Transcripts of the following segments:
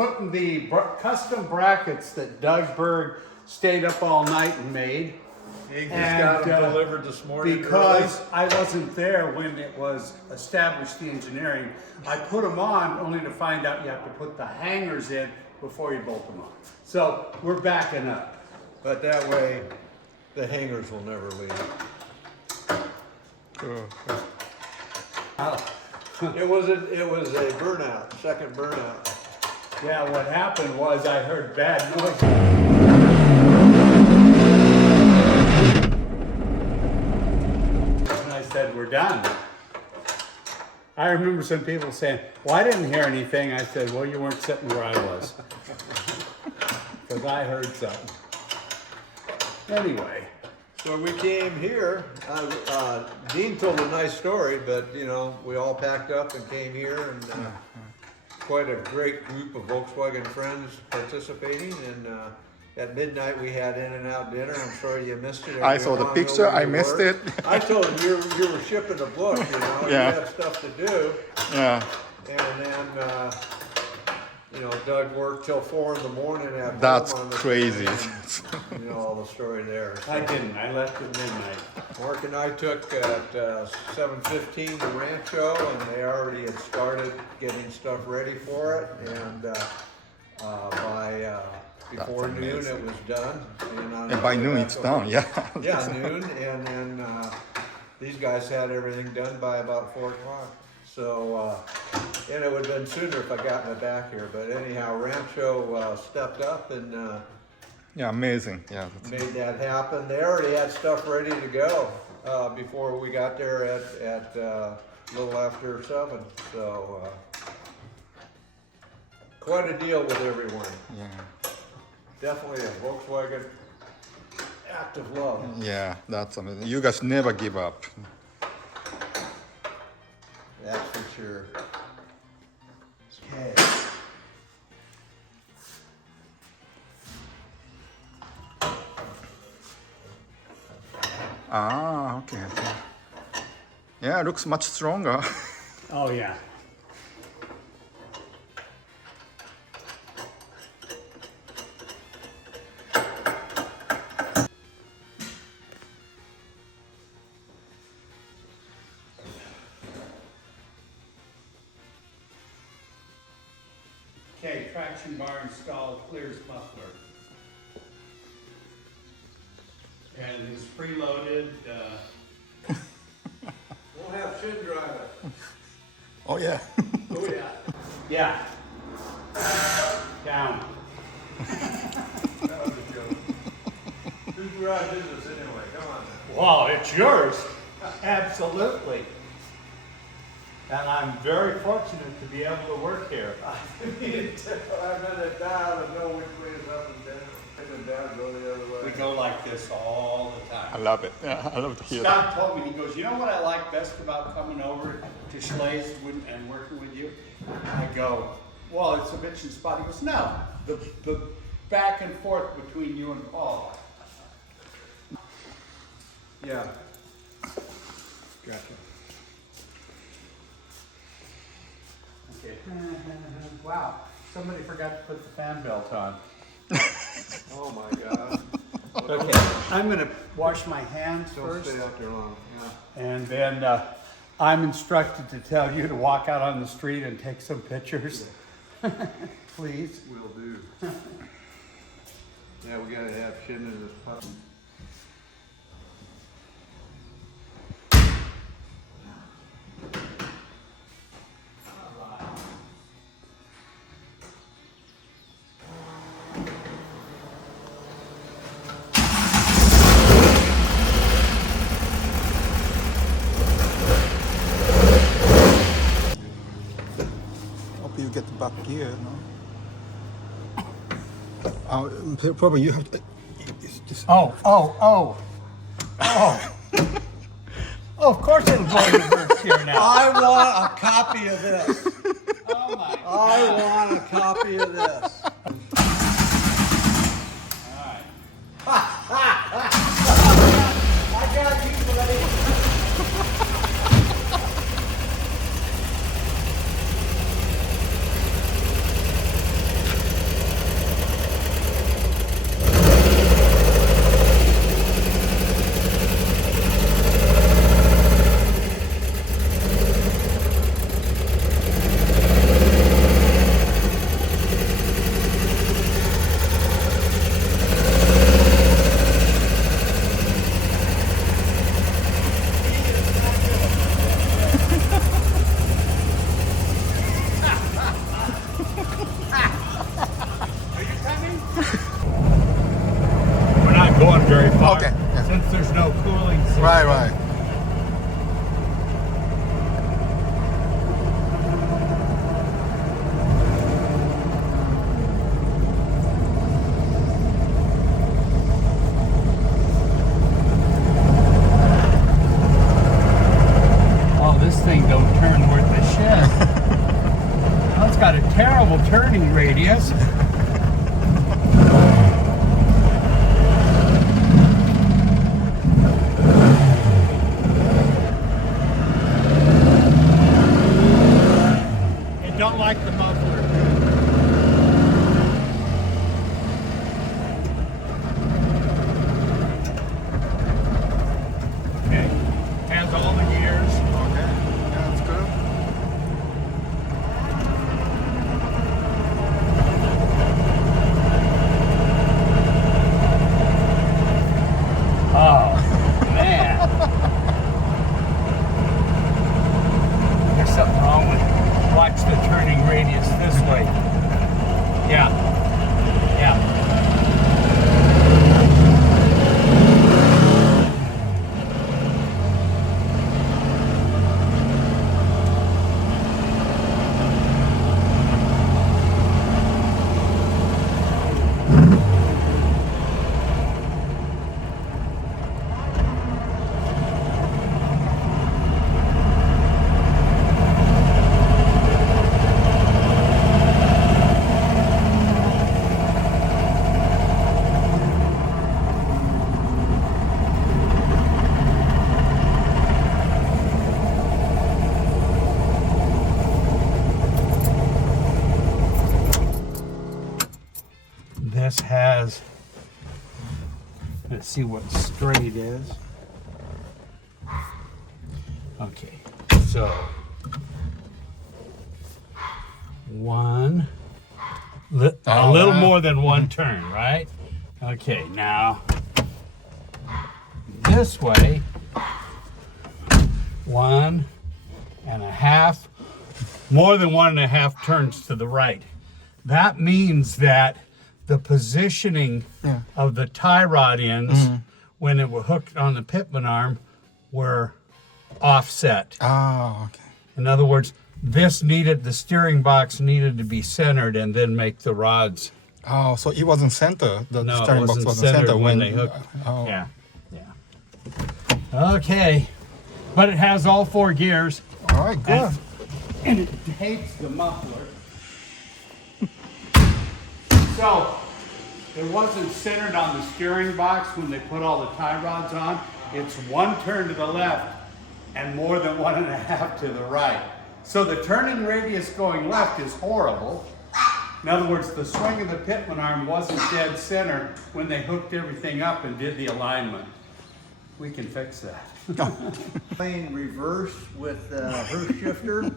putting the custom brackets that Dee Berg stayed up all night and made. He just got them delivered this morning. Because I wasn't there when it was established, the engineering, I put them on only to find out you have to put the hangers in before you bolt them on. So we're backing up. But that way, the hangers will never leave. It was a burnout, second burnout. Yeah, what happened was I heard bad noise. And I said, we're done. I remember some people saying, well, I didn't hear anything. I said, well, you weren't sitting where I was. Because I heard something. Anyway. So we came here. Dean told a nice story, but you know, we all packed up and came here, and quite a great group of Volkswagen friends participating. And at midnight we had In-N-Out dinner. I'm sorry you missed it. I saw the picture. I missed it. I told him you were shipping a book. You know, Yeah. You had stuff to do. Yeah, And then you know, Doug worked till 4 in the morning at that's home on the crazy. You know all the story there. I didn't. I left at midnight. Mark and I took at 7:15 to Rancho, and they already had started getting stuff ready for it. And by before That's noon, amazing. it was done. And by noon it's done, yeah. Yeah, noon, and then these guys had everything done by about 4 o'clock. So, and it would have been sooner if I gotten it back here. But anyhow, Rancho stepped up and Yeah, amazing. Yeah, made that happen. They already had stuff ready to go before we got there at a little after 7. So, quite a deal with everyone. yeah, Definitely a Volkswagen active love. yeah, that's amazing. You guys never give up. That's for sure. Okay. Ah, okay. Yeah, it looks much stronger. Oh, yeah. Okay, traction bar installed, clears muffler. And it's preloaded. We'll have Shin drive it. Oh yeah. Oh yeah. Yeah. Down. That was a joke. Whose garage is this anyway? Come on. Well, it's yours. Absolutely. And I'm very fortunate to be able to work here. I'm gonna down and know which way is up and down. Up and down, go the other way. We go like this all the I time. love it. Yeah, I love to hear that. Scott told me, he goes, you know what I like best about coming over to Schley's and working with you? I go, well, it's a bitchin' spot. He goes, no, the back and forth between you and Paul. Yeah. Gotcha. Okay. Wow, somebody forgot to put the fan belt on. Oh my God. Okay, I'm gonna wash my hands Don't first. stay out there long. Yeah. And then I'm instructed to tell you to walk out on the street and take some pictures. Please. Will do. Yeah, we gotta have Shin in this pup. Hope you get the back gear, no? Probably you have to. Oh. Oh, of course it'll blow your first here now. I want a copy of this. Oh my I God. want a copy of this. All right. I got you, buddy. Oh, okay. Yeah. Since there's no cooling system. Right. Oh, this thing don't turn worth a shit. Oh, it's got a terrible turning radius. It don't like the muffler. Okay, has all the gears. Okay. Yeah, that's good. Oh, man. There's something wrong with watch the turning radius this way. Yeah. This has, let's see what straight is. Okay, so one, a little more than one turn, right? Okay, now this way, 1.5, more than 1.5 turns to the right. That means that the positioning of the tie rod ends when it were hooked on the pitman arm were offset. Oh, okay. In other words, the steering box needed to be centered and then make the rods. Oh, so it wasn't center. The No, it steering box wasn't wasn't centered center when they hooked. Oh. Yeah. Okay, but it has all 4 gears. All right, good. And it hates the muffler. So, it wasn't centered on the steering box when they put all the tie rods on. It's 1 turn to the left and more than 1.5 to the right. So the turning radius going left is horrible. In other words, the swing of the pitman arm wasn't dead center when they hooked everything up and did the alignment. We can fix that. Playing reverse with her shifter.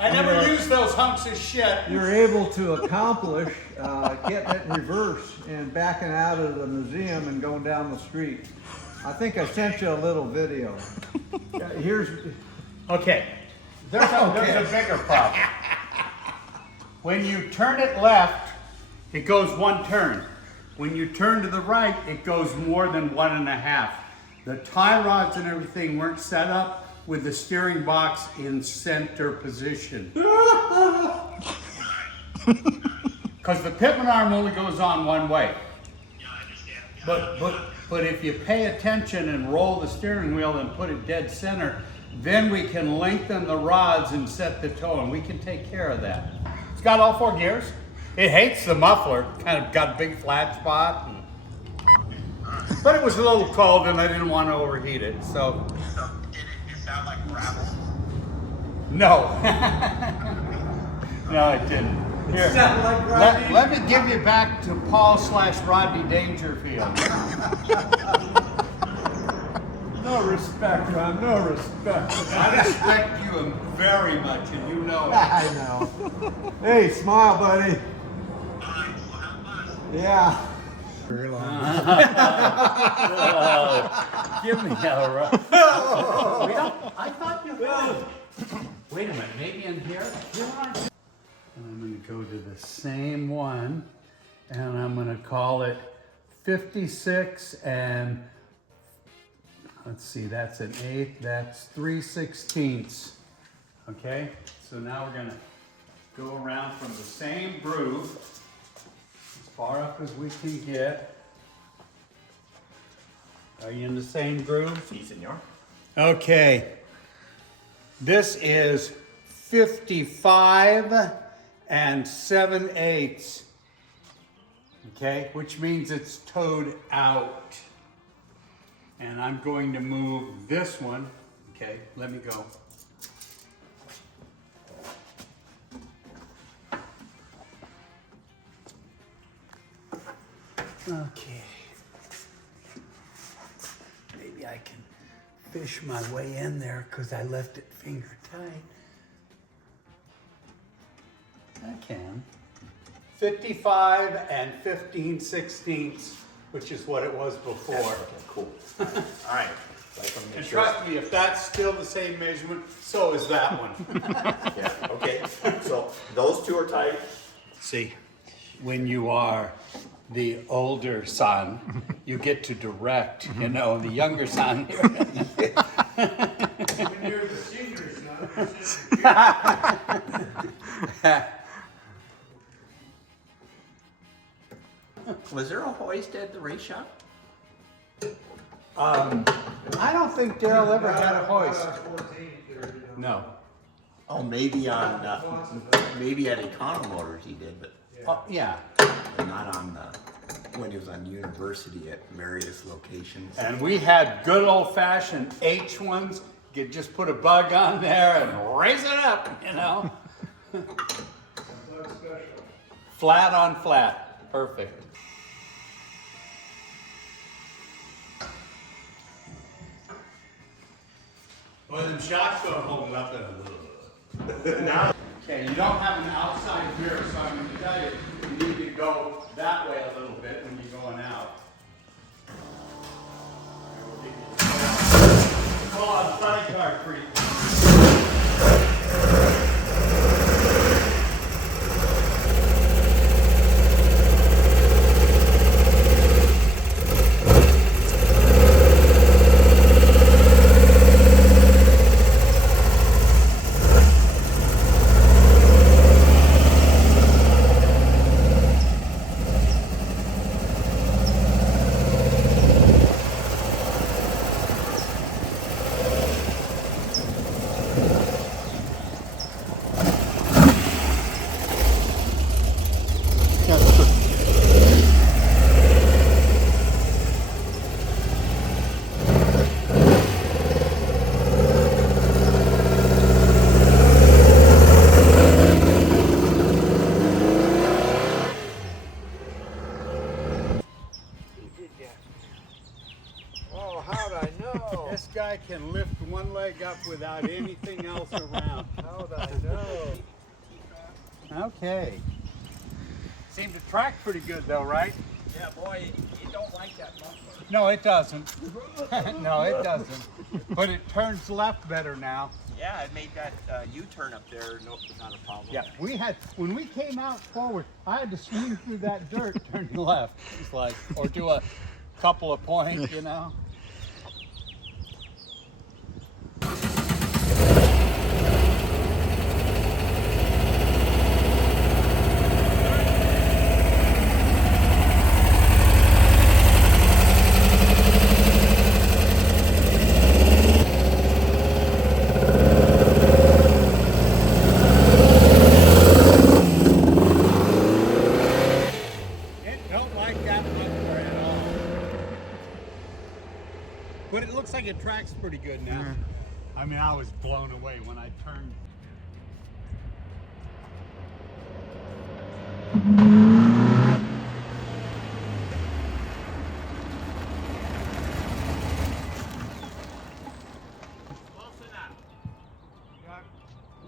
I never used those hunks of shit. You're able to accomplish getting it in reverse and backing out of the museum and going down the street. I think I sent you a little video. Here's. Okay, there's a bigger problem. When you turn it left, it goes 1 turn. When you turn to the right, it goes more than 1.5. The tie rods and everything weren't set up with the steering box in center position. Because the pitman arm only goes on one way. Yeah, I understand. But if you pay attention and roll the steering wheel and put it dead center, then we can lengthen the rods and set the toe, and we can take care of that. It's got all 4 gears. It hates the muffler. Kind of got a big flat spot. But it was a little cold and I didn't want to overheat it, so. So did it sound like gravel? No. No, it didn't. Here, let me give you back to Paul/Rodney Dangerfield. No respect, Ron, no respect. I respect you very much, and you know it. I know. Hey, smile, buddy. Fine, we'll have fun. Yeah. Very long. Give me a rub. I thought you would. Wait a minute, maybe in here? And I'm going to go to the same one, and I'm going to call it 56 and let's see, that's an 1/8, that's 3/16. Okay, so now we're gonna go around from the same groove as far up as we can get. Are you in the same groove? Si, senor. Okay, this is 55 and 7/8. Okay, which means it's towed out. And I'm going to move this one. Okay, let me go. Okay. Maybe I can fish my way in there because I left it finger tight. I can. 55 and 15/16, which is what it was before. Okay, cool. All right. So I just want to And make sure. trust me, if that's still the same measurement, so is that one. Yeah, okay. So those two are tight. See, when you are the older son, you get to direct, you know, the younger son. When you're the senior son, Was there a hoist at the race shop? I don't think Darrell ever had a hoist. No. Oh, maybe on, maybe at Econo Motors he did, but Yeah. not on when he was on university at various locations. And we had good old fashioned H ones. You could just put a bug on there and raise it up, you know. Flat on flat. Perfect. Boy, them shocks don't hold nothing. Okay, you don't have an outside mirror, so I'm going to tell you, you need to go that way a little bit when you're going out. Come on, sidecar creep. Oh, how'd I know? This guy can lift one leg up without anything else around. How'd I know? Okay. Seemed to track pretty good though, right? Yeah, boy, you don't like that muffler. No, it doesn't. No, it doesn't. But it turns left better now. Yeah, it made that U-turn up there not a problem. Yeah, when we came out forward, I had to swing through that dirt, turning left. It's like, or do a couple of points, you know? But it looks like it tracks pretty good now. I mean, I was blown away when I turned.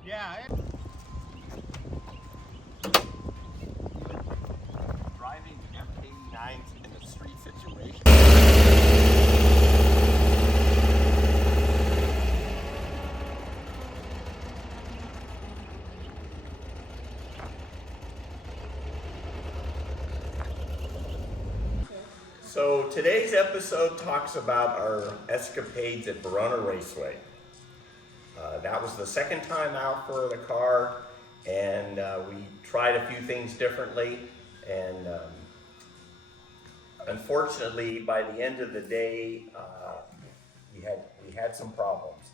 Yeah. Driving M89s in a street situation. So today's episode talks about our escapades at Verona Raceway. That was the second time out for the car, and we tried a few things differently, and unfortunately, by the end of the day, we had some problems.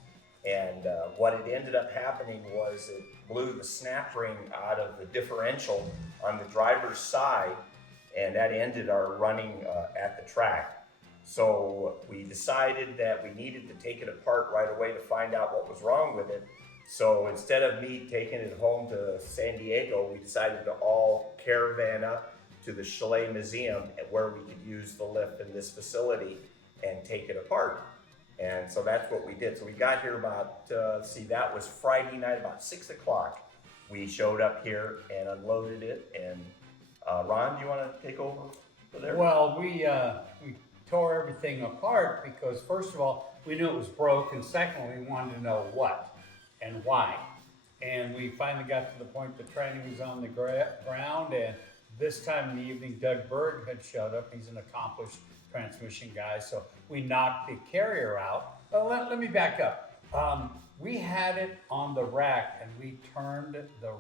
And what it ended up happening was it blew the snap ring out of the differential on the driver's side, and that ended our running at the track. So we decided that we needed to take it apart right away to find out what was wrong with it. So instead of me taking it home to San Diego, we decided to all caravan up to the Schley Museum where we could use the lift in this facility and take it apart. And so that's what we did. So we got here about, that was Friday night, about 6 o'clock. We showed up here and unloaded it. And Ron, do you want to take over there? Well, we tore everything apart because first of all, we knew it was broke, and secondly, we wanted to know what and why. And we finally got to the point the tranny was on the ground, and this time in the evening, Dee Berg had showed up. He's an accomplished transmission guy, so we knocked the carrier out. Well, let me back up. We had it on the rack, and we turned the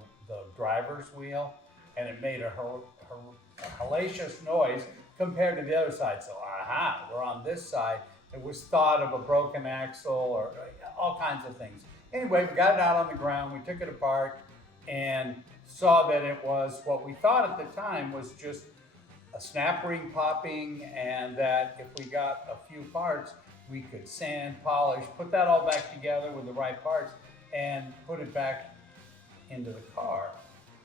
driver's wheel, and it made a hellacious noise compared to the other side. So, we're on this side. It was thought of a broken axle or all kinds of things. Anyway, we got it out on the ground. We took it apart and saw that it was what we thought at the time was just a snap ring popping, and that if we got a few parts, we could sand, polish, put that all back together with the right parts and put it back into the car.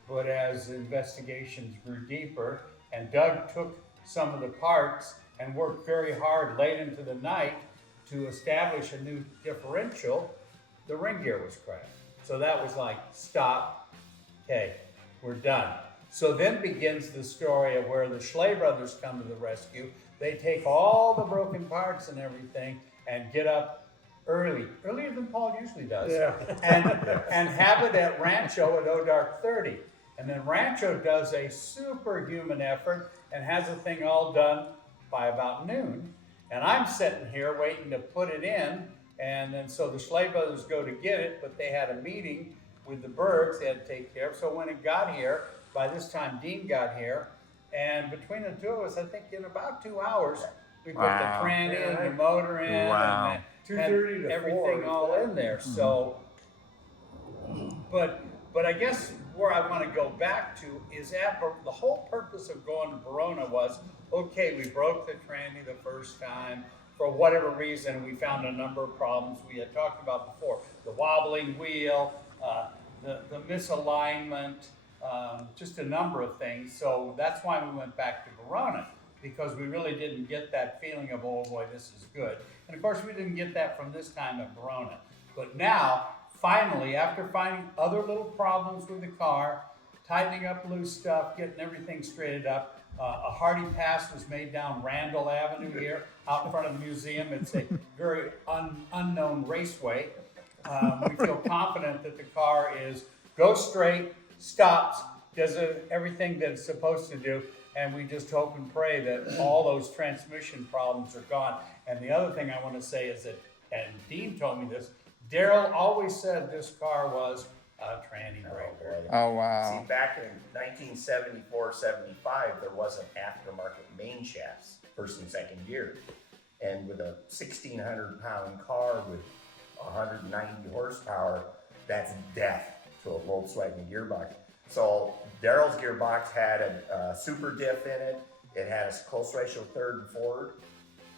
But as investigations grew deeper and Doug took some of the parts and worked very hard late into the night to establish a new differential, the ring gear was cracked. So that was like, stop, okay, we're done. So then begins the story of where the Schley brothers come to the rescue. They take all the broken parts and everything and get up earlier than Paul usually does, and have it at Rancho at dark 30. And then Rancho does a superhuman effort and has the thing all done by about noon. And I'm sitting here waiting to put it in. And then so the Schley brothers go to get it, but they had a meeting with the Bergs they had to take care of. So when it got here, by this time Dean got here, and between the two of us, I think in about 2 hours, we put the tran in, the motor in, and 2:30 to everything 4. all in there. So, but I guess where I want to go back to is the whole purpose of going to Verona was, okay, we broke the tranny the first time. For whatever reason, we found a number of problems we had talked about before. The wobbling wheel, the misalignment, just a number of things. So that's why we went back to Verona, because we really didn't get that feeling of, oh boy, this is good. And of course, we didn't get that from this time at Verona. But now, finally, after finding other little problems with the car, tightening up loose stuff, getting everything straightened up, a hearty pass was made down Randall Avenue here, out in front of the museum. It's a very unknown raceway. We feel confident that the car goes straight, stops, does everything that it's supposed to do, and we just hope and pray that all those transmission problems are gone. And the other thing I want to say is that, and Dean told me this, Darrell always said this car was a tranny breaker. Oh, wow. See, back in 1974-75, there wasn't aftermarket main shafts, first and second gear. And with a 1,600-pound car with 190 horsepower, that's death to a Volkswagen gearbox. So Darrell's gearbox had a super diff in it. It had a close ratio third and forward.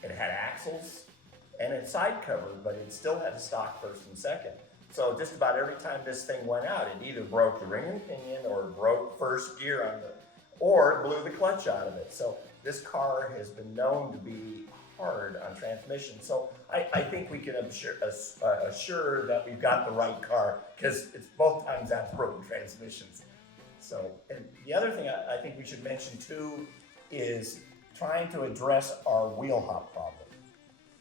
It had axles and a side cover, but it still had a stock first and second. So just about every time this thing went out, it either broke the ring and pinion or broke first gear or blew the clutch out of it. So this car has been known to be hard on transmission. So I think we can assure that we've got the right car, because it's both times that's broken transmissions. So, and the other thing I think we should mention too is trying to address our wheel hop problem.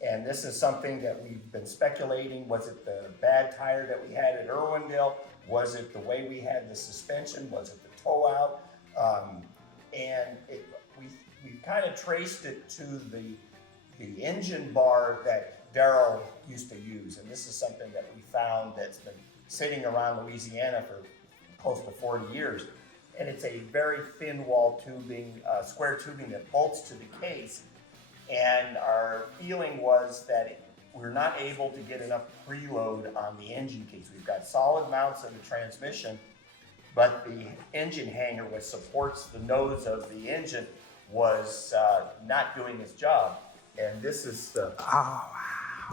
And this is something that we've been speculating. Was it the bad tire that we had at Irwindale? Was it the way we had the suspension? Was it the toe out? And we've kind of traced it to the engine bar that Darrell used to use. And this is something that we found that's been sitting around Louisiana for close to 40 years. And it's a very thin wall tubing, square tubing that bolts to the case. And our feeling was that we're not able to get enough preload on the engine case. We've got solid mounts in the transmission, but the engine hanger, which supports the nose of the engine, was not doing its job. And this is the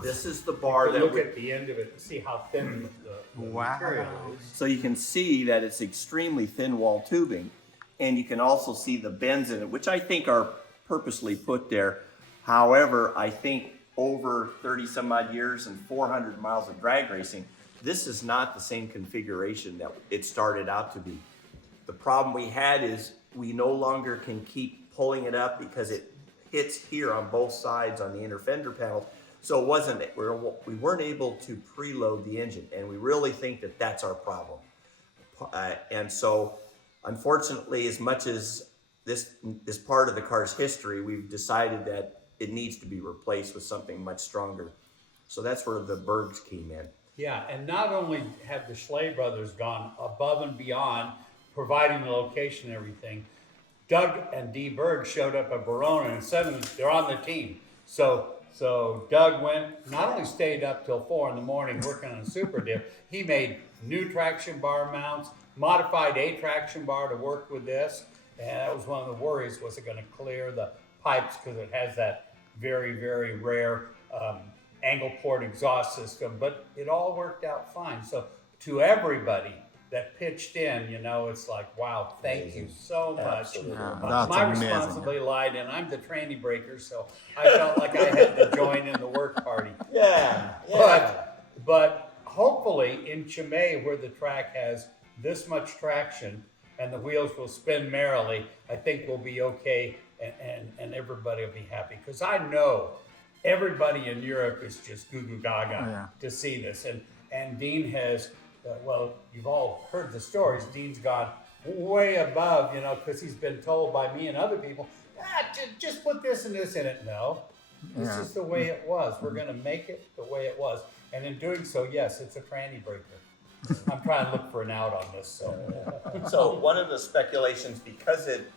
this is the bar that Look at the end of it and see how thin the material is. So you can see that it's extremely thin wall tubing, and you can also see the bends in it, which I think are purposely put there. However, I think over 30 some odd years and 400 miles of drag racing, this is not the same configuration that it started out to be. The problem we had is we no longer can keep pulling it up because it hits here on both sides on the inner fender panels. So it wasn't, we weren't able to preload the engine, and we really think that that's our problem. And so, unfortunately, as much as this part of the car's history, we've decided that it needs to be replaced with something much stronger. So that's where the Bergs came in. Yeah, and not only have the Schley brothers gone above and beyond providing the location and everything, Doug and Dee Berg showed up at Verona and suddenly they're on the team. So Doug not only stayed up till 4 in the morning working on a super diff, he made new traction bar mounts, modified a traction bar to work with this. And that was one of the worries, was it gonna clear the pipes, because it has that very, very rare angle port exhaust system, but it all worked out fine. So to everybody that pitched in, it's like, wow, thank you so much. Yeah, that's My amazing. responsibility lied in, I'm the tranny breaker, so I felt like I had to join in the work party. But hopefully in Chimay, where the track has this much traction and the wheels will spin merrily, I think we'll be okay, and everybody will be happy. Because I know everybody in Europe is just goo goo gaga to see this. And Dean has, well, you've all heard the stories. Dean's gone way above, because he's been told by me and other people, just put this and this in it. No, this is the way it was. We're going to make it the way it was. And in doing so, yes, it's a tranny breaker. I'm trying to look for an out on this. So one of the speculations, because it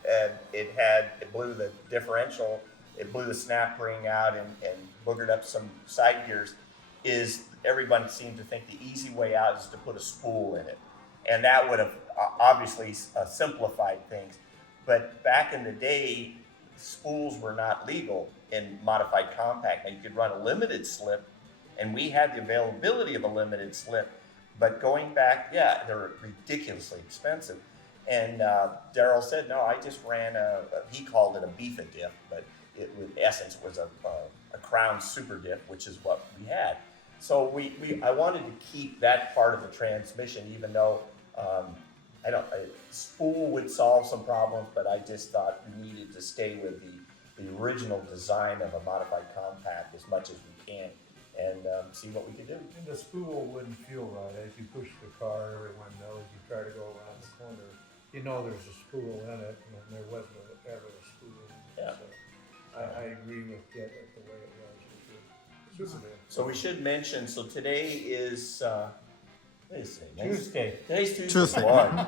blew the differential, it blew the snap ring out and boogered up some side gears, is everyone seemed to think the easy way out is to put a spool in it. And that would have obviously simplified things. But back in the day, spools were not legal in modified compact. Now you could run a limited slip, and we had the availability of a limited slip. But going back, they're ridiculously expensive. And Darrell said, no, I just ran he called it a beefa diff, but in essence it was a Crown super diff, which is what we had. So I wanted to keep that part of the transmission, even though spool would solve some problems, but I just thought we needed to stay with the original design of a modified compact as much as we can, and see what we could do. And the spool wouldn't feel right. As you push the car, everyone knows you try to go around the corner. There's a spool in it, and there wasn't ever a spool. Yeah. So I agree with getting it the way it was. Super diff. So we should mention, so today is, Tuesday. Today's Tuesday. Tuesday. Boy.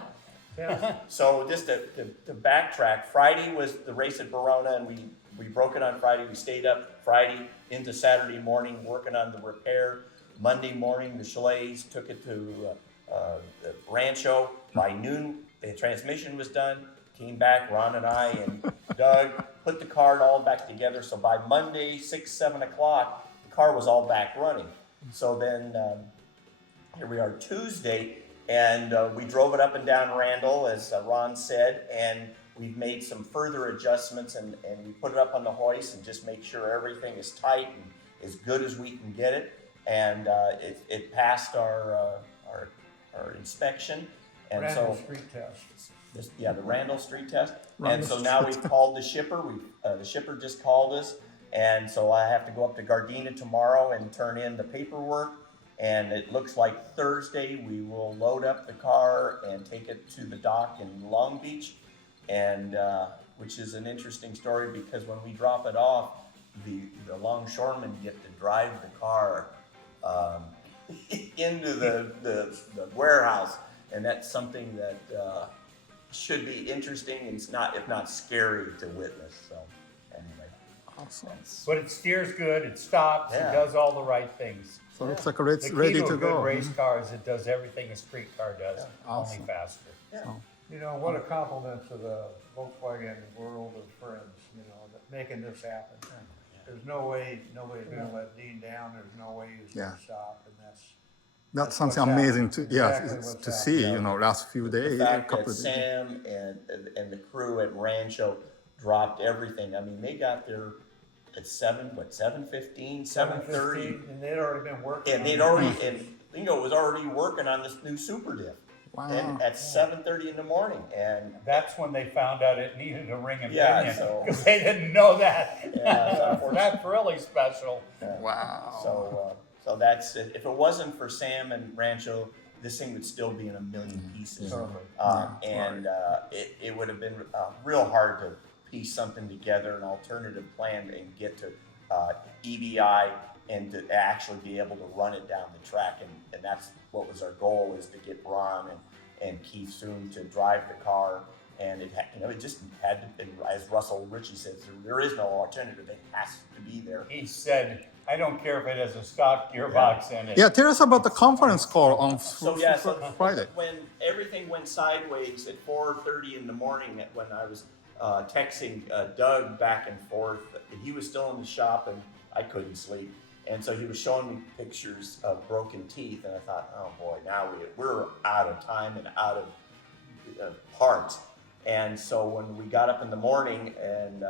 So just to backtrack, Friday was the race at Verona, and we broke it on Friday. We stayed up Friday into Saturday morning working on the repair. Monday morning, the Schleys took it to the Rancho. By noon, the transmission was done. Came back, Ron and I and Doug put the car all back together. So by Monday, 6, 7 o'clock, the car was all back running. So then here we are Tuesday, and we drove it up and down Randall, as Ron said, and we've made some further adjustments, and we put it up on the hoist and just make sure everything is tight and as good as we can get it. And it passed our inspection. And Randall so, street test. the Randall street test. And so now we've called the shipper. The shipper just called us. And so I have to go up to Gardena tomorrow and turn in the paperwork. And it looks like Thursday we will load up the car and take it to the dock in Long Beach. and which is an interesting story because when we drop it off, the longshoremen get to drive the car into the warehouse, and that's something that should be interesting and it's not, if not scary, to witness. So anyway, Awesome. But it steers good, it stops, Yeah. it does all the right things. So it looks like The it's key ready to to a good go. race car is it does everything a street car does, Awesome. only faster. You know, what a compliment to the Volkswagen world of friends, you know, that making this happen. There's no way nobody's gonna let Dean down, there's no way he's Yeah. gonna stop, and that's That's something what's amazing to Exactly what's to happening. see. You know, last few days, the a fact couple that of days. Sam and the crew at Rancho dropped everything. I mean, they got there at 7:15, 7:30, and they'd already been working. and on they'd it. already, and Lingo was already working on this new super diff. Wow. And at 7:30 in the morning, and That's when they found out it needed a ring and Yeah, pinion, so- because they didn't know that. Yeah, so- That's really special. Wow. so that's it. If it wasn't for Sam and Rancho, this thing would still be in a million pieces. It would have been real hard to piece something together, an alternative plan, and get to EBI and to actually be able to run it down the track. And that's what was our goal, is to get Ron and Keith soon to drive the car. And it just had to, and as Russell Ritchie says, there is no alternative. It has to be there. He said, I don't care if it has a stock gearbox in it. Yeah, tell us about the conference call on So Friday. when everything went sideways at 4:30 in the morning, when I was texting Doug back and forth, he was still in the shop and I couldn't sleep. And so he was showing me pictures of broken teeth, and I thought, oh boy, now we're out of time and out of parts. And so when we got up in the morning and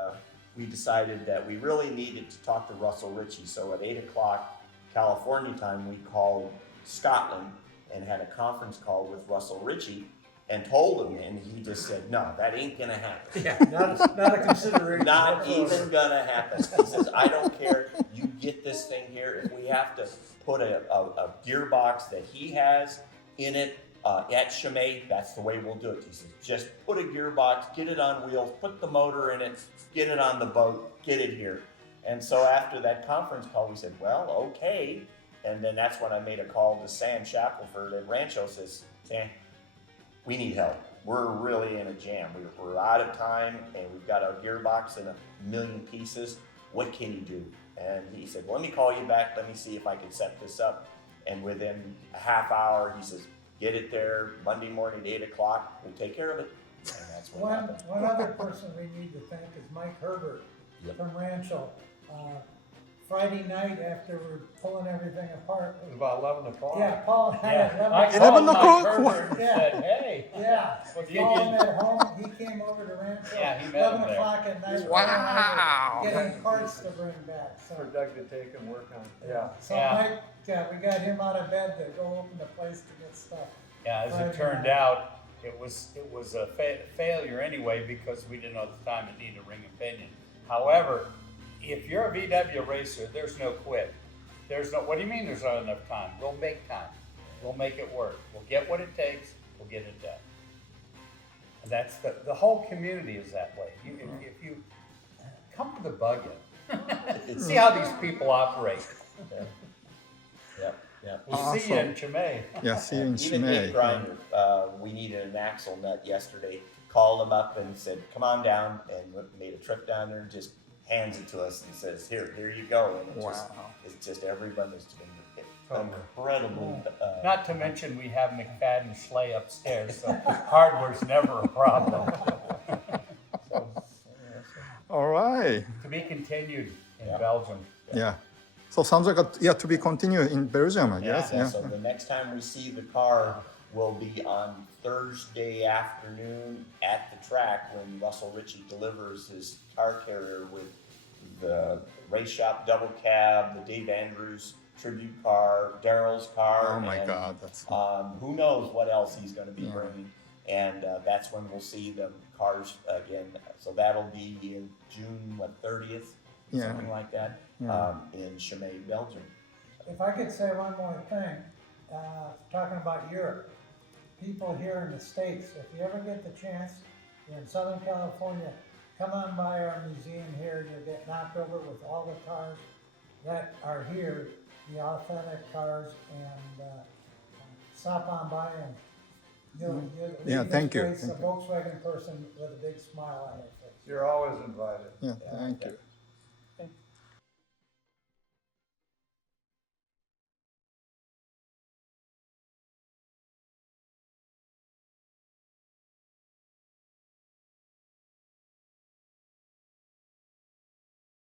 we decided that we really needed to talk to Russell Ritchie. So at 8 o'clock California time, we called Scotland and had a conference call with Russell Ritchie and told him, and he just said, no, that ain't gonna happen. Yeah, not a consideration. Not whatsoever. even gonna happen. He says, I don't care, you get this thing here. If we have to put a gearbox that he has in it at Chimay, that's the way we'll do it. He says, just put a gearbox, get it on wheels, put the motor in it, get it on the boat, get it here. And so after that conference call, we said, well, okay. And then that's when I made a call to Sam Shackelford at Rancho. Says, Sam, we need help. We're really in a jam. We're out of time, and we've got our gearbox in a million pieces. What can you do? And he said, well, let me call you back. Let me see if I can set this up. And within a half hour, he says, get it there Monday morning at 8 o'clock. We'll take care of it. And that's what happened. One other person we need to thank is Mike Herbert Yep. from Rancho. Friday night after we're pulling everything apart. It was about 11 o'clock. Yeah, Paul had Yeah, 11 I o'clock. called 11 Mike o'clock? Herbert and Yeah. said, hey. Yeah, What we you called him need? at home, he came over to Rancho. Yeah, he met 11 him there. o'clock at night. Wow. Getting parts to bring back, so. For Doug to take and work on. Yeah. So Yeah. Mike, we got him out of bed to go open the place to get stuff. Yeah, as it Friday turned night. out, it was a failure anyway, because we didn't know at the time it needed a ring and pinion. However, if you're a VW racer, there's no quit. There's no, what do you mean there's not enough time? We'll make time. We'll make it work. We'll get what it takes. We'll get it done. And that's the whole community is that way. If you come to the bug-in, see how these people operate. Yep. We'll see you in Chimay. Yeah, see you in Even Chimay. Dave Grinder, we needed an axle nut yesterday. Called him up and said, come on down, and made a trip down there and just hands it to us and says, here you go. And it's just everyone has been incredible. Not to mention we have McFadden Schley upstairs, so hardware's never a problem. All right. To be continued in Yeah. Belgium. Yeah. So sounds like to be continued in Belgium, I guess. Yeah. So the next time we see the car will be on Thursday afternoon at the track when Russell Ritchie delivers his car carrier with the race shop double cab, the Dave Andrews tribute car, Darrell's car. Oh my and, God, that's who knows what else he's going to be Yeah. bringing. And that's when we'll see the cars again. So that'll be in June 30th, Yeah. something like that, Yeah. in Chimay, Belgium. If I could say one more thing, talking about Europe, people here in the States, if you ever get the chance, in Southern California, come on by our museum here, you'll get knocked over with all the cars that are here, the authentic cars, and stop on by and you'll Yeah, leave thank this you, place thank a Volkswagen person with a big smile on their face. You're always invited. Yeah, thank you.